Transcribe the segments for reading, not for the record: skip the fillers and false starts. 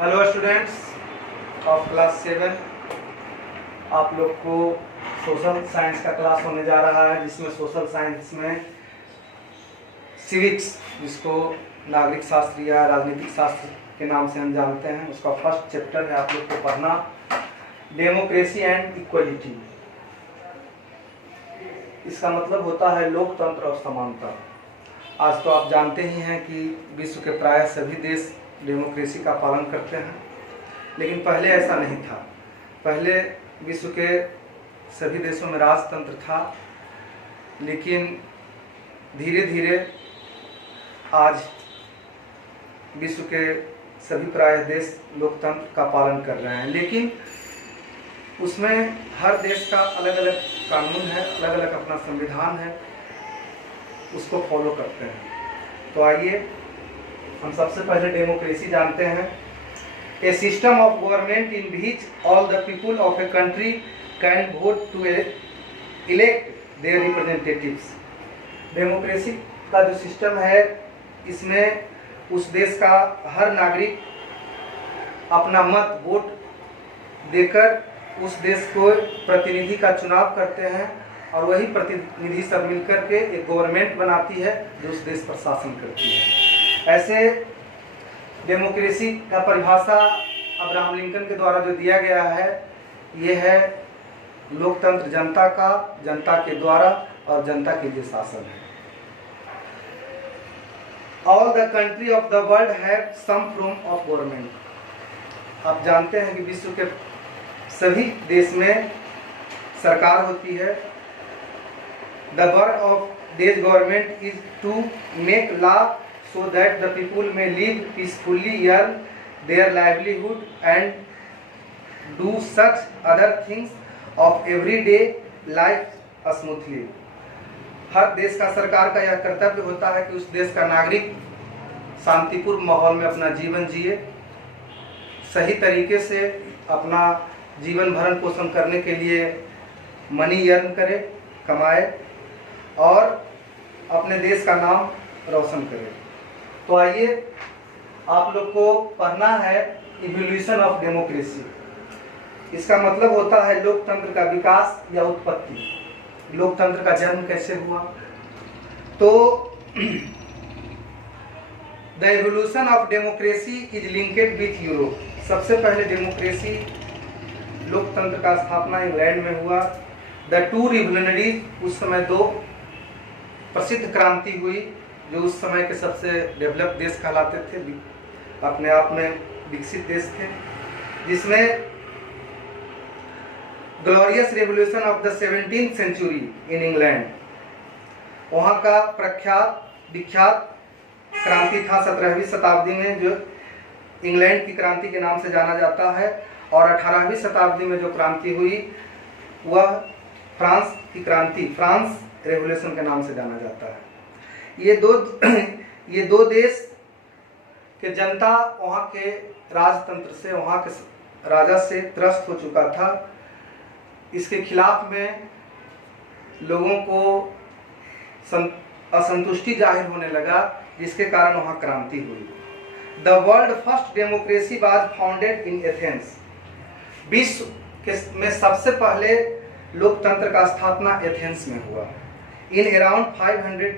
Hello students of class 7। आप लोग को सोशल साइंस का क्लास होने जा रहा है, जिसमें सोशल साइंस में सिविक्स, जिसको नागरिक शास्त्र या राजनीतिक शास्त्र के नाम से हम जानते हैं, उसका फर्स्ट चैप्टर है आप लोग को पढ़ना, डेमोक्रेसी एंड इक्वलिटी। इसका मतलब होता है लोकतंत्र और समानता। आज तो आप जानते ही हैं कि विश्व के प्राय सभी देश डेमोक्रेसी का पालन करते हैं, लेकिन पहले ऐसा नहीं था। पहले विश्व के सभी देशों में राजतंत्र था, लेकिन धीरे धीरे आज विश्व के सभी प्राय देश लोकतंत्र का पालन कर रहे हैं, लेकिन उसमें हर देश का अलग अलग कानून है, अलग अलग अपना संविधान है, उसको फॉलो करते हैं। तो आइए हम सबसे पहले डेमोक्रेसी जानते हैं। A system of government in which all the people of a country can vote to elect their representatives. Democracy का जो सिस्टम है, इसमें उस देश का हर नागरिक अपना मत वोट देकर उस देश को प्रतिनिधि का चुनाव करते हैं, और वही प्रतिनिधि सब मिलकर के एक गवर्नमेंट बनाती है जो उस देश पर शासन करती है। ऐसे डेमोक्रेसी का परिभाषा अब्राहम लिंकन के द्वारा जो दिया गया है, ये है लोकतंत्र जनता का, जनता के द्वारा और जनता के लिए शासन है। All the country of the world have some form of government. आप जानते हैं कि विश्व के सभी देश में सरकार होती है। The work of this government is to make law so that the people may live peacefully, earn their livelihood and do such other things of everyday life smoothly। हर देश का सरकार का यह कर्तव्य होता है कि उस देश का नागरिक शांतिपूर्ण माहौल में अपना जीवन जिए, सही तरीके से अपना जीवन भरण पोषण करने के लिए मनी अर्न करे, कमाए और अपने देश का नाम रोशन करे। तो आइए आप लोग को पढ़ना है इवोल्यूशन ऑफ डेमोक्रेसी। इसका मतलब होता है लोकतंत्र का विकास या उत्पत्ति। लोकतंत्र का जन्म कैसे हुआ? तो the evolution of democracy is linked with Europe. सबसे पहले डेमोक्रेसी लोकतंत्र का स्थापना इंग्लैंड में हुआ। द टू रिवोल्यूशनरीज, उस समय दो प्रसिद्ध क्रांति हुई जो उस समय के सबसे डेवलप देश कहलाते थे, अपने आप में विकसित देश थे, जिसमें glorious revolution of the 17th century in England, वहाँ का प्रख्यात विख्यात क्रांति था 17वीं शताब्दी में, जो इंग्लैंड की क्रांति के नाम से जाना जाता है। और 18वीं शताब्दी में जो क्रांति हुई वह फ्रांस की क्रांति, फ्रांस रेवोल्यूशन के नाम से जाना जाता है। ये दो देश के जनता वहाँ के राजतंत्र से, वहाँ के राजा से त्रस्त हो चुका था। इसके खिलाफ में लोगों को असंतुष्टि जाहिर होने लगा, जिसके कारण वहाँ क्रांति हुई। The world first democracy was founded in Athens. विश्व के में सबसे पहले लोकतंत्र का स्थापना एथेंस में हुआ इन अराउंड 500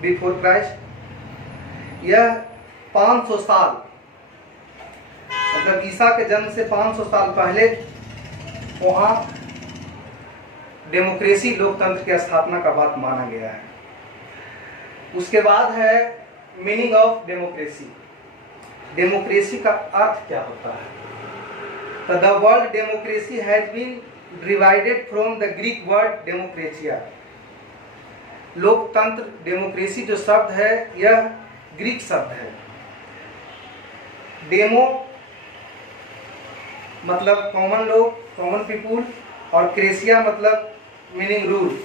बिफोर क्राइस्ट। यह 500 साल, मतलब ईसा के जन्म से 500 साल पहले वहाँ डेमोक्रेसी, लोकतंत्र की स्थापना का बात माना गया है। उसके बाद है मीनिंग ऑफ डेमोक्रेसी। डेमोक्रेसी का अर्थ क्या होता है? तो the word democracy has been divided from the Greek word demokratia. लोकतंत्र, डेमोक्रेसी जो शब्द है, यह ग्रीक शब्द है। डेमो मतलब कॉमन लोग, कॉमन पीपुल, और क्रेसिया मतलब मीनिंग रूल।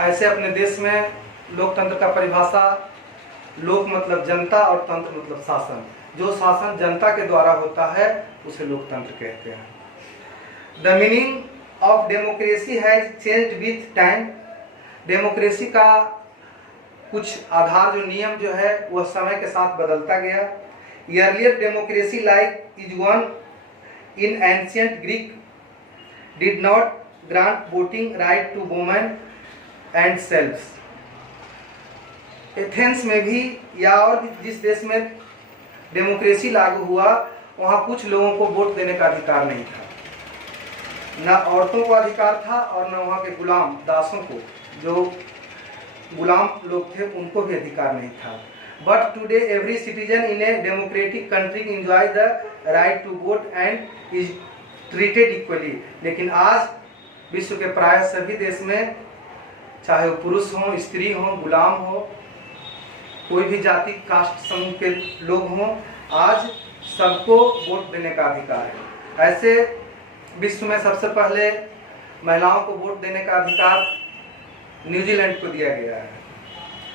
ऐसे अपने देश में लोकतंत्र का परिभाषा, लोक मतलब जनता और तंत्र मतलब शासन। जो शासन जनता के द्वारा होता है उसे लोकतंत्र कहते हैं। The meaning of democracy has changed with time. Democracy का कुछ आधार, जो नियम जो है, वह समय के साथ बदलता गया। earlier democracy like is one in ancient Greek did not grant voting right to women and selves। Athens में भी या और भी जिस देश में डेमोक्रेसी लागू हुआ वहाँ कुछ लोगों को वोट देने का अधिकार नहीं था, न औरतों को अधिकार था और न वहाँ के गुलाम दासों को, जो गुलाम लोग थे उनको भी अधिकार नहीं था। But today every citizen in a democratic country enjoy the right to vote and is treated equally. लेकिन आज विश्व के प्राय सभी देश में, चाहे वो पुरुष हों, स्त्री हों, गुलाम हो, कोई भी जाति कास्ट समूह के लोग हों, आज सबको वोट देने का अधिकार है। ऐसे विश्व में सबसे पहले महिलाओं को वोट देने का अधिकार न्यूजीलैंड को दिया गया है।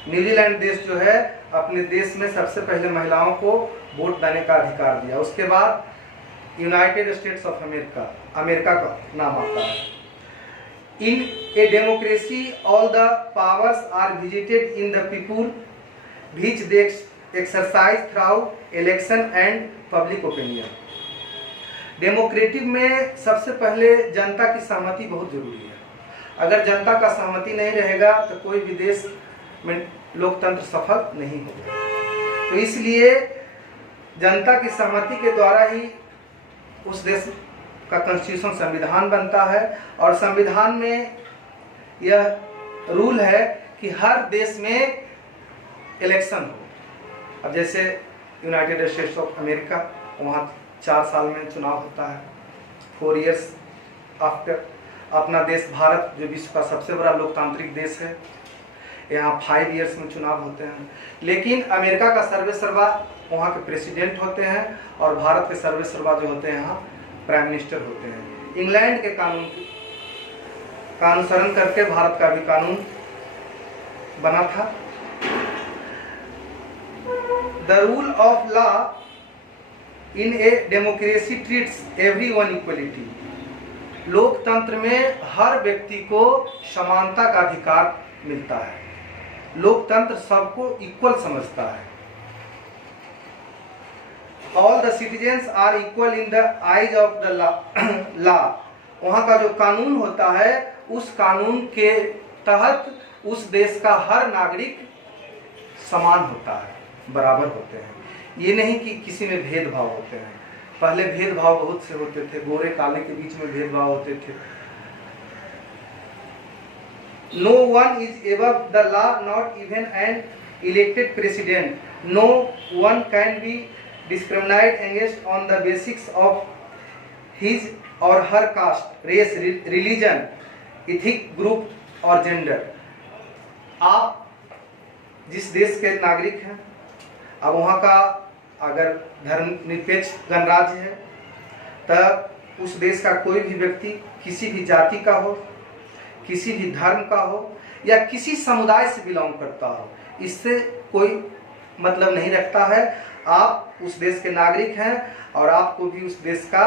न्यूजीलैंड देश जो है अपने देश में सबसे पहले महिलाओं को वोट देने का अधिकार दिया। उसके बाद United States of America, America का नाम आता है। In a democracy all the powers are visited in the people which they exercise through election and public opinion। Democratic में सबसे पहले जनता की सहमति बहुत जरूरी है। अगर जनता का सहमति नहीं रहेगा तो कोई भी देश में लोकतंत्र सफल नहीं होगा। तो इसलिए जनता की सहमति के द्वारा ही उस देश का कॉन्स्टिट्यूशन, संविधान बनता है। और संविधान में यह रूल है कि हर देश में इलेक्शन हो। अब जैसे यूनाइटेड स्टेट्स ऑफ अमेरिका, वहाँ 4 साल में चुनाव होता है, 4 इयर्स आफ्टर। अपना देश भारत जो विश्व का सबसे बड़ा लोकतांत्रिक देश है, यहाँ 5 इयर्स में चुनाव होते हैं। लेकिन अमेरिका का सर्वेसर्वा वहाँ के प्रेसिडेंट होते हैं और भारत के सर्वेसर्वा जो होते हैं यहाँ प्राइम मिनिस्टर होते हैं। इंग्लैंड के कानून का अनुसरण करके भारत का भी कानून बना था। The rule of law in a democracy treats everyone equality। लोकतंत्र में हर व्यक्ति को समानता का अधिकार मिलता है। लोकतंत्र सबको इक्वल समझता है। All the citizens are equal in the eyes of the law। वहाँ का जो कानून होता है, उस कानून के तहत उस देश का हर नागरिक समान होता है, बराबर होते हैं। ये नहीं कि किसी में भेदभाव होते हैं। पहले भेदभाव बहुत से होते थे, गोरे काले के बीच में भेदभाव होते थे। No one is above the law, not even an elected president. No one can be discriminated against on the basics of his और her caste, race, religion, ethnic group और जेंडर। आप जिस देश के नागरिक हैं, अब वहाँ का अगर धर्मनिरपेक्ष गणराज्य है, तब उस देश का कोई भी व्यक्ति किसी भी जाति का हो, किसी भी धर्म का हो या किसी समुदाय से बिलोंग करता हो, इससे कोई मतलब नहीं रखता है। आप उस देश के नागरिक हैं और आपको भी उस देश का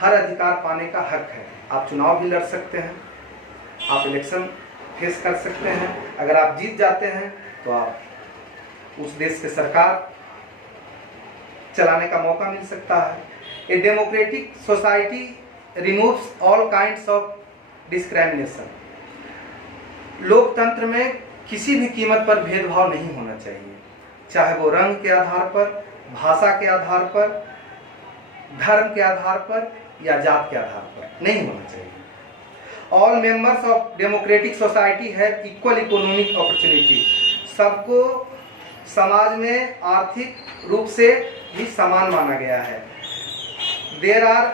हर अधिकार पाने का हक है। आप चुनाव भी लड़ सकते हैं, आप इलेक्शन फेस कर सकते हैं। अगर आप जीत जाते हैं तो आप उस देश के सरकार चलाने का मौका मिल सकता है। A democratic society removes all kinds of discrimination. लोकतंत्र में किसी भी कीमत पर भेदभाव नहीं होना चाहिए, चाहे वो रंग के आधार पर, भाषा के आधार पर, धर्म के आधार पर या जात के आधार पर नहीं होना चाहिए। All members of democratic society have equal economic opportunity. सबको समाज में आर्थिक रूप से भी समान माना गया है। There are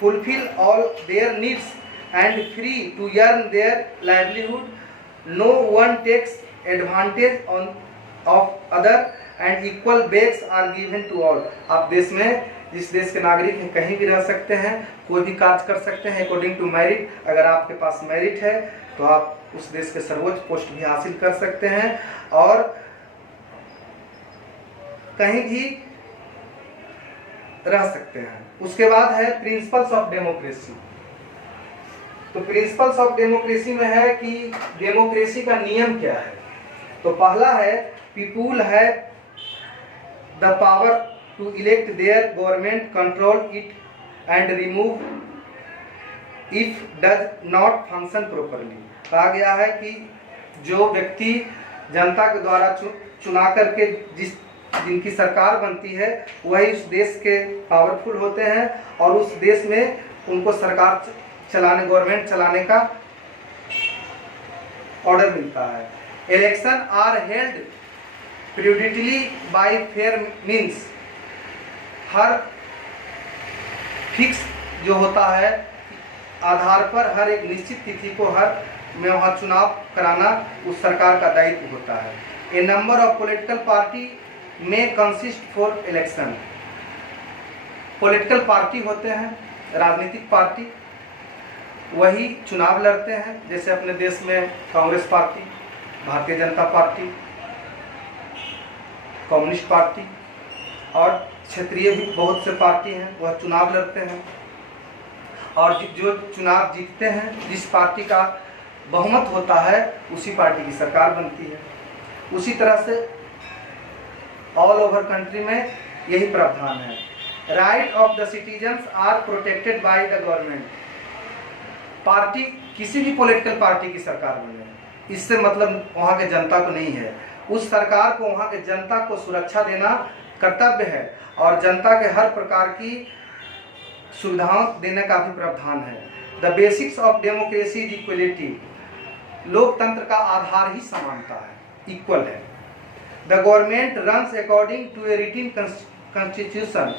fulfil all their needs and free to earn their livelihood. No one takes advantage of other and equal backs are given to all. आप देश में जिस देश के नागरिक हैं कहीं भी रह सकते हैं, कोई भी कार्य कर सकते हैं अकॉर्डिंग टू मेरिट। अगर आपके पास मेरिट है तो आप उस देश के सर्वोच्च पोस्ट भी हासिल कर सकते हैं और कहीं भी रह सकते हैं। उसके बाद है प्रिंसिपल्स ऑफ डेमोक्रेसी। तो प्रिंसिपल्स ऑफ डेमोक्रेसी में है कि डेमोक्रेसी का नियम क्या है। तो पहला है पीपुल है the power to elect their government, control it and remove if does not function properly। कहा गया है कि जो व्यक्ति जनता के द्वारा चुना करके जिनकी सरकार बनती है वही उस देश के पावरफुल होते हैं और उस देश में उनको सरकार चलाने, गवर्नमेंट चलाने का ऑर्डर मिलता है। Election are held periodically by fair means, हर फिक्स जो होता है आधार पर हर एक निश्चित तिथि को हर में वहाँ चुनाव कराना उस सरकार का दायित्व होता है। ए नंबर ऑफ पॉलिटिकल पार्टी में consist for election, political party होते हैं, राजनीतिक पार्टी, वही चुनाव लड़ते हैं। जैसे अपने देश में Congress party, Bharatiya Janata party, communist party और क्षेत्रीय भी बहुत से पार्टी हैं, वह चुनाव लड़ते हैं और जो चुनाव जीतते हैं, जिस पार्टी का बहुमत होता है उसी पार्टी की सरकार बनती है। उसी तरह से ऑल ओवर कंट्री में यही प्रावधान है। Right of the citizens are protected by the government, party किसी भी पॉलिटिकल पार्टी की सरकार बने, इससे मतलब वहाँ के जनता को नहीं है, उस सरकार को वहाँ के जनता को सुरक्षा देना कर्तव्य है और जनता के हर प्रकार की सुविधाओं देने का भी प्रावधान है। The basics of democracy is equality, लोकतंत्र का आधार ही समानता है, इक्वल है। The government runs according to a written constitution,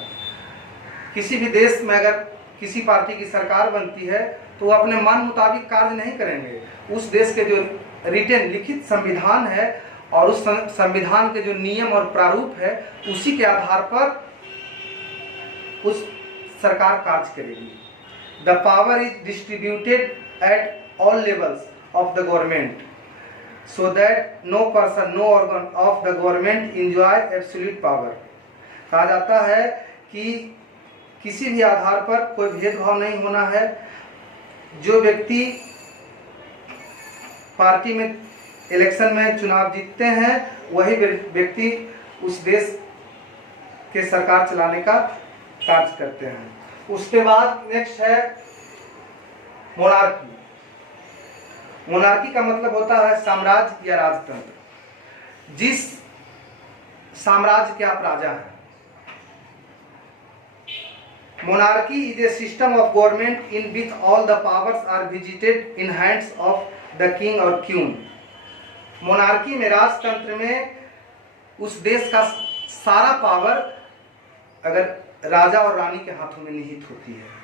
किसी भी देश में अगर किसी पार्टी की सरकार बनती है तो वो अपने मन मुताबिक कार्य नहीं करेंगे, उस देश के जो रिटन लिखित संविधान है और उस संविधान के जो नियम और प्रारूप है उसी के आधार पर उस सरकार कार्य करेगी। The power is distributed at all levels of the government so that no person, no organ of the government enjoy absolute power. कहा जाता है कि किसी भी आधार पर कोई भेदभाव नहीं होना है, जो व्यक्ति पार्टी में इलेक्शन में चुनाव जीतते हैं वही व्यक्ति उस देश के सरकार चलाने का कार्य करते हैं। उसके बाद नेक्स्ट है मोनार्की। मोनार्की का मतलब होता है साम्राज्य या राजतंत्र, जिस साम्राज्य के आप राजा हैं। Monarchy is a system of government in which all the powers are visited in hands of the king और क्वीन। मोनार्की में, राजतंत्र में उस देश का सारा पावर अगर राजा और रानी के हाथों में निहित होती है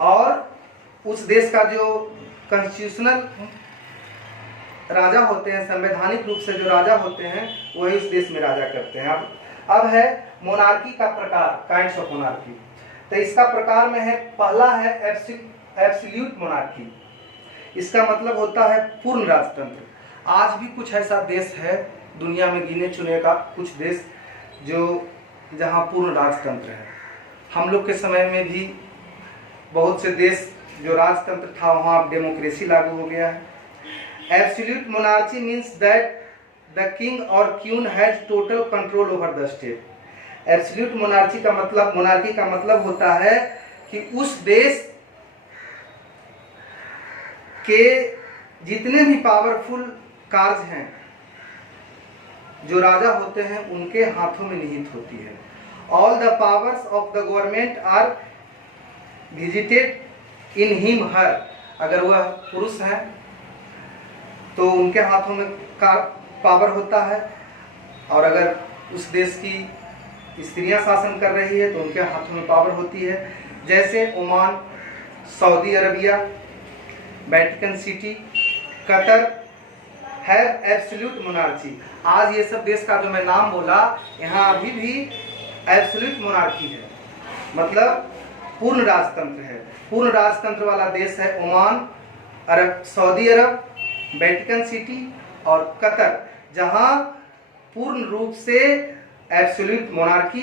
और उस देश का जो कॉन्स्टिट्यूशनल राजा होते हैं, संवैधानिक रूप से जो राजा होते हैं वही उस देश में राजा करते हैं। अब है मोनार्की का प्रकार, काइंड्स ऑफ मोनार्की। तो इसका प्रकार में है, पहला है एब्सोल्यूट मोनार्की, इसका मतलब होता है पूर्ण राजतंत्र। आज भी कुछ ऐसा देश है दुनिया में, गिने चुने का कुछ देश जो जहां पूर्ण राजतंत्र है। हम लोग के समय में भी बहुत से देश जो राजतंत्र था वहां अब डेमोक्रेसी लागू हो गया है। Absolute monarchy means that the king और queen has total control over the state. Absolute monarchy का मतलब होता है कि उस देश के जितने भी पावरफुल कार्य हैं जो राजा होते हैं उनके हाथों में निहित होती है। All the powers of the government are visited in him her, अगर वह पुरुष हैं तो उनके हाथों में पावर होता है और अगर उस देश की स्त्रियां शासन कर रही है तो उनके हाथों में पावर होती है। जैसे Oman, Saudi Arabia, Vatican city, Qatar है एब्सोल्यूट मोनार्ची। आज ये सब देश का जो मैं नाम बोला, यहाँ अभी भी एब्सोल्यूट मोनार्की है, मतलब पूर्ण राजतंत्र है। पूर्ण राजतंत्र वाला देश है ओमान, सऊदी अरब, वेटिकन सिटी और कतर, जहां पूर्ण रूप से एब्सोल्यूट मोनार्की,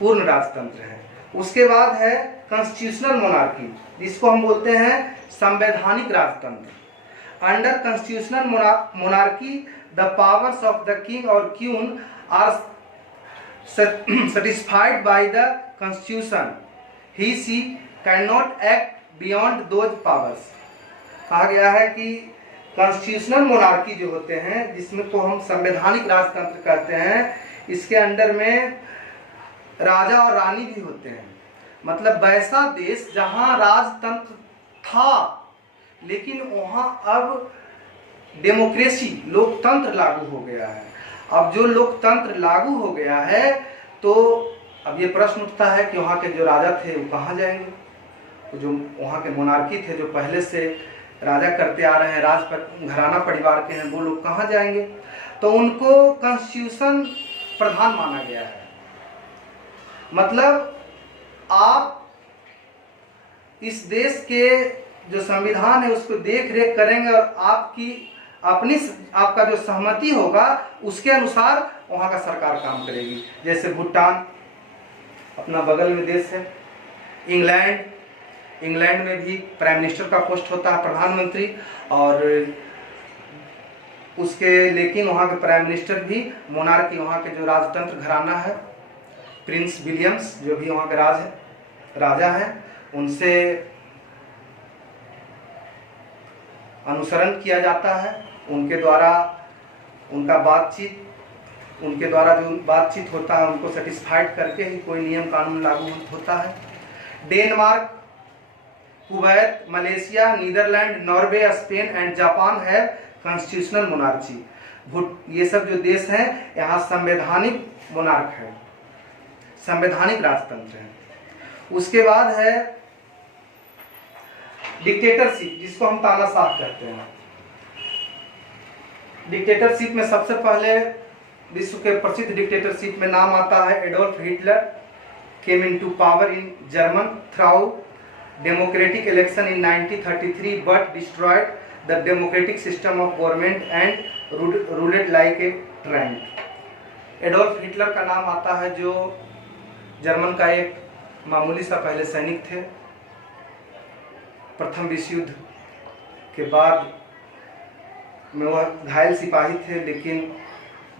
पूर्ण राजतंत्र है। उसके बाद है कॉन्स्टिट्यूशनल मोनार्की, जिसको हम बोलते हैं संवैधानिक राजतंत्र। Under constitutional monarchy the powers of the king or queen are satisfied by the constitution. He she cannot act beyond those powers. कहा गया है कि कॉन्स्टिट्यूशनल मोनार्की जो होते हैं, जिसमें को हम संवैधानिक राजतंत्र कहते हैं, इसके अंडर में राजा और रानी भी होते हैं। मतलब वैसा देश जहां राजतंत्र था लेकिन वहां अब डेमोक्रेसी लोकतंत्र लागू हो गया है। अब जो लोकतंत्र लागू हो गया है तो अब ये प्रश्न उठता है कि वहाँ के जो राजा थे वो कहाँ जाएंगे, तो जो वहाँ के मोनार्की थे जो पहले से राजा करते आ रहे हैं, घराना परिवार के हैं, वो लोग कहाँ जाएंगे। तो उनको कॉन्स्टिट्यूशन प्रधान माना गया है। मतलब आप इस देश के जो संविधान है उसको देख रेख करेंगे और आपका जो सहमति होगा उसके अनुसार वहाँ का सरकार काम करेगी। जैसे भूटान अपना बगल में देश है, इंग्लैंड में भी प्राइम मिनिस्टर का पोस्ट होता है, प्रधानमंत्री, और उसके लेकिन वहाँ के प्राइम मिनिस्टर भी मोनार्की, वहाँ के जो राजतंत्र घराना है, प्रिंस विलियम्स जो भी वहाँ के राजा हैं, उनसे अनुसरण किया जाता है। उनके द्वारा जो बातचीत होता है उनको सेटिस्फाइड करके ही कोई नियम कानून लागू होता है। Denmark, Kuwait, Malaysia, Netherlands, Norway, Spain and Japan है कॉन्स्टिट्यूशनल मोनार्ची। ये सब जो देश हैं यहाँ संवैधानिक मोनार्क है, संवैधानिक राजतंत्र है। उसके बाद है डिक्टेटरशिप, जिसको हम तानाशाह कहते हैं। डिक्टेटरशिप में सबसे पहले विश्व के प्रसिद्ध डिक्टेटरशिप में नाम आता है Adolf Hitler. Came into power in German through democratic election in 1933 but destroyed the democratic system of government and ruled like a tyrant. Adolf Hitler का नाम आता है, जो जर्मन का एक मामूली सा पहले सैनिक थे। प्रथम विश्व युद्ध के बाद में वह घायल सिपाही थे, लेकिन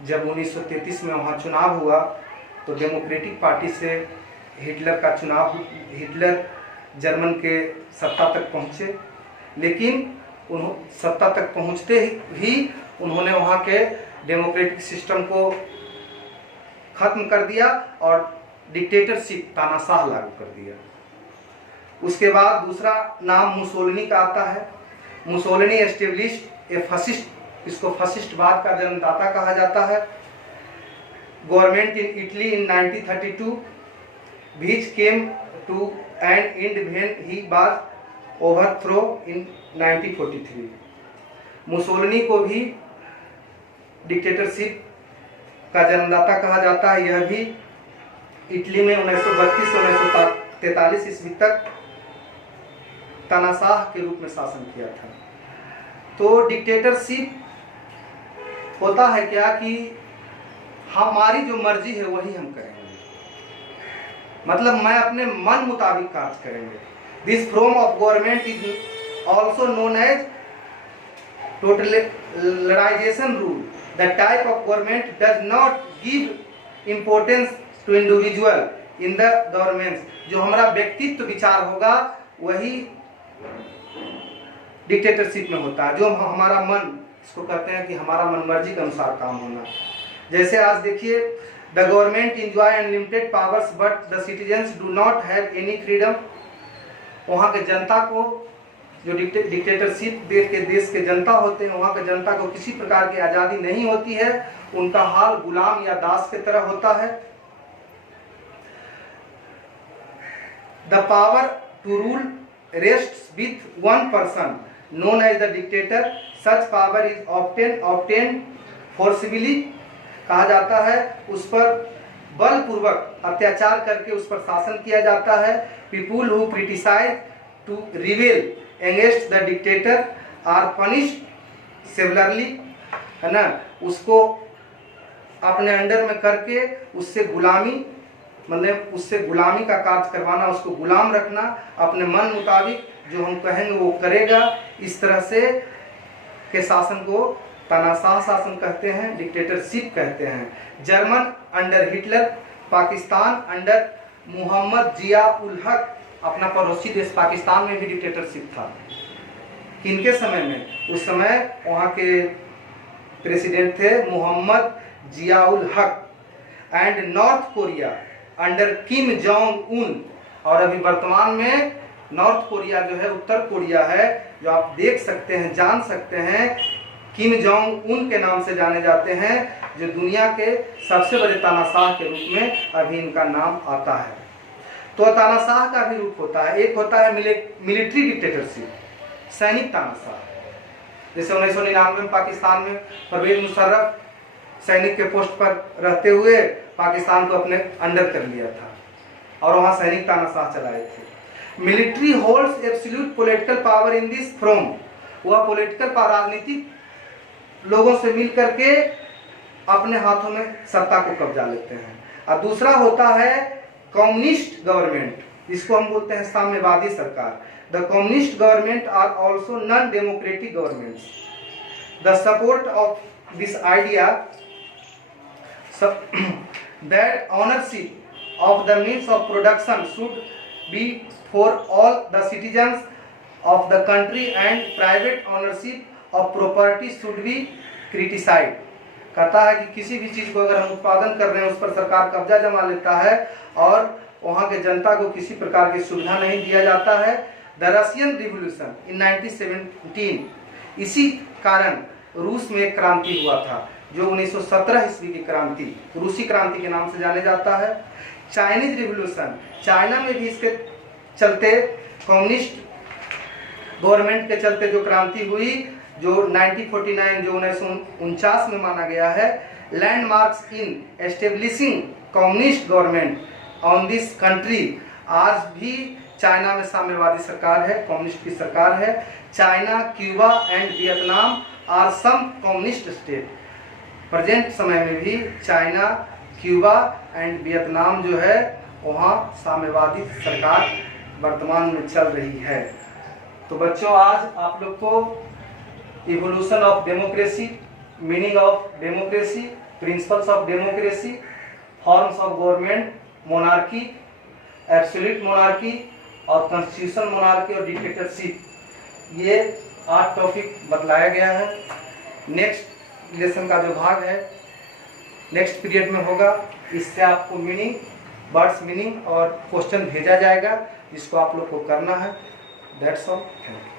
जब 1933 में वहाँ चुनाव हुआ तो डेमोक्रेटिक पार्टी से हिटलर जर्मन के सत्ता तक पहुँचे, लेकिन सत्ता तक पहुँचते ही उन्होंने वहाँ के डेमोक्रेटिक सिस्टम को खत्म कर दिया और डिक्टेटरशिप तानाशाह लागू कर दिया। उसके बाद दूसरा नाम मुसोलिनी का आता है। मुसोलिनी एस्टेब्लिश्ड ए फसिस्ट, इसको फसिस्टवाद का जन्मदाता कहा जाता है। Government in Italy in 1932 which came to an end when he was overthrown in 1943। Mussolini को भी डिक्टेटरशिप का जन्मदाता कहा जाता है। यह भी इटली में 1932 से 1943 ईस्वी तक तानाशाह के रूप में शासन किया था। तो डिक्टेटरशिप होता है क्या कि हमारी जो मर्जी है वही हम करेंगे, मतलब मैं अपने मन मुताबिक कार्य करेंगे। This form of government is also known as totalization rule. The type of government does not give importance to individual in the government. जो हमारा व्यक्तित्व विचार होगा वही डिक्टेटरशिप में होता है, जो हमारा मन, इसको कहते हैं कि हमारा मन मर्जी के अनुसार काम होना। जैसे आज देखिए, the government enjoy unlimited powers but the citizens do not have any freedom. वहाँ के जनता को, जो डिक्टेटरशिप देश के जनता होते हैं, वहाँ के जनता को किसी प्रकार की आज़ादी नहीं होती है, उनका हाल गुलाम या दास की तरह होता है। The power to rule rests with one person known as the dictator। such power is obtained forcibly। कहा जाता है उस पर बलपूर्वक अत्याचार करके उस पर शासन किया जाता है। people who criticize to rebel against the dictator are punished severely, है ना। उसको अपने अंडर में करके उससे गुलामी, मतलब उससे गुलामी का कार्य करवाना, उसको गुलाम रखना, अपने मन मुताबिक जो हम कहेंगे वो करेगा, इस तरह से के शासन को तानाशाह शासन कहते हैं, डिक्टेटरशिप कहते हैं। German under Hitler, Pakistan under Mohammad Zia ul Haq, अपना पड़ोसी देश पाकिस्तान में भी डिक्टेटरशिप था। किनके समय में? उस समय वहाँ के प्रेसिडेंट थे मोहम्मद जिया उल हक। And north Korea under Kim Jong Un, और अभी वर्तमान में नॉर्थ कोरिया जो है, उत्तर कोरिया है, जो आप देख सकते हैं, जान सकते हैं, किम जोंग उन के नाम से जाने जाते हैं, जो दुनिया के सबसे बड़े तानाशाह के रूप में अभी इनका नाम आता है। तो तानाशाह का भी रूप होता है, एक होता है मिलिट्री डिक्टेटरशिप, सैनिक तानाशाह। जैसे 1999 में पाकिस्तान में परवेज मुशर्रफ सैनिक के पोस्ट पर रहते हुए पाकिस्तान को अपने अंडर कर लिया था और वहाँ सैनिक तानाशाह चलाए थे। Military holds absolute political power in this from, वह पॉलिटिकल राजनीतिक लोगों से मिल करके अपने हाथों में सत्ता को कब्जा लेते हैं। और दूसरा होता है कम्युनिस्ट गवर्नमेंट, इसको हम बोलते हैं साम्यवादी सरकार। The communist government are also non democratic governments. The support of this idea that ownership of the means of production should be for all the citizens of the country and private ownership of property should be criticized। कहता है कि किसी भी चीज़ को अगर हम उत्पादन कर रहे हैं उस पर सरकार कब्जा जमा लेता है और वहाँ के जनता को किसी प्रकार की सुविधा नहीं दिया जाता है। द रशियन रिवोल्यूशन इन 1917, इसी कारण रूस में एक क्रांति हुआ था जो 1917 ईस्वी की क्रांति, रूसी क्रांति के नाम से जाने जाता है। चाइनीज रिवोल्यूशन, चाइना में भी इसके चलते, कम्युनिस्ट गवर्नमेंट के चलते जो क्रांति हुई, जो 1949 जो 1949 में माना गया है। Landmarks in establishing communist government on this country, आज भी चाइना में साम्यवादी सरकार है, कम्युनिस्ट की सरकार है। China, Cuba and Vietnam are some communist state. Present समय में भी चाइना, क्यूबा एंड वियतनाम जो है वहाँ साम्यवादी सरकार वर्तमान में चल रही है। तो बच्चों, आज आप लोग को evolution of democracy, meaning of democracy, principles of democracy, forms of government, monarchy, absolute monarchy और कॉन्स्टिट्यूशन मोनार्की और डिक्टेटरशिप, ये 8 टॉपिक बतलाया गया है। नेक्स्ट लेसन का जो भाग है नेक्स्ट पीरियड में होगा, इससे आपको मीनिंग, वर्ड्स मीनिंग और क्वेश्चन भेजा जाएगा, जिसको आप लोग को करना है। That's all, thank you.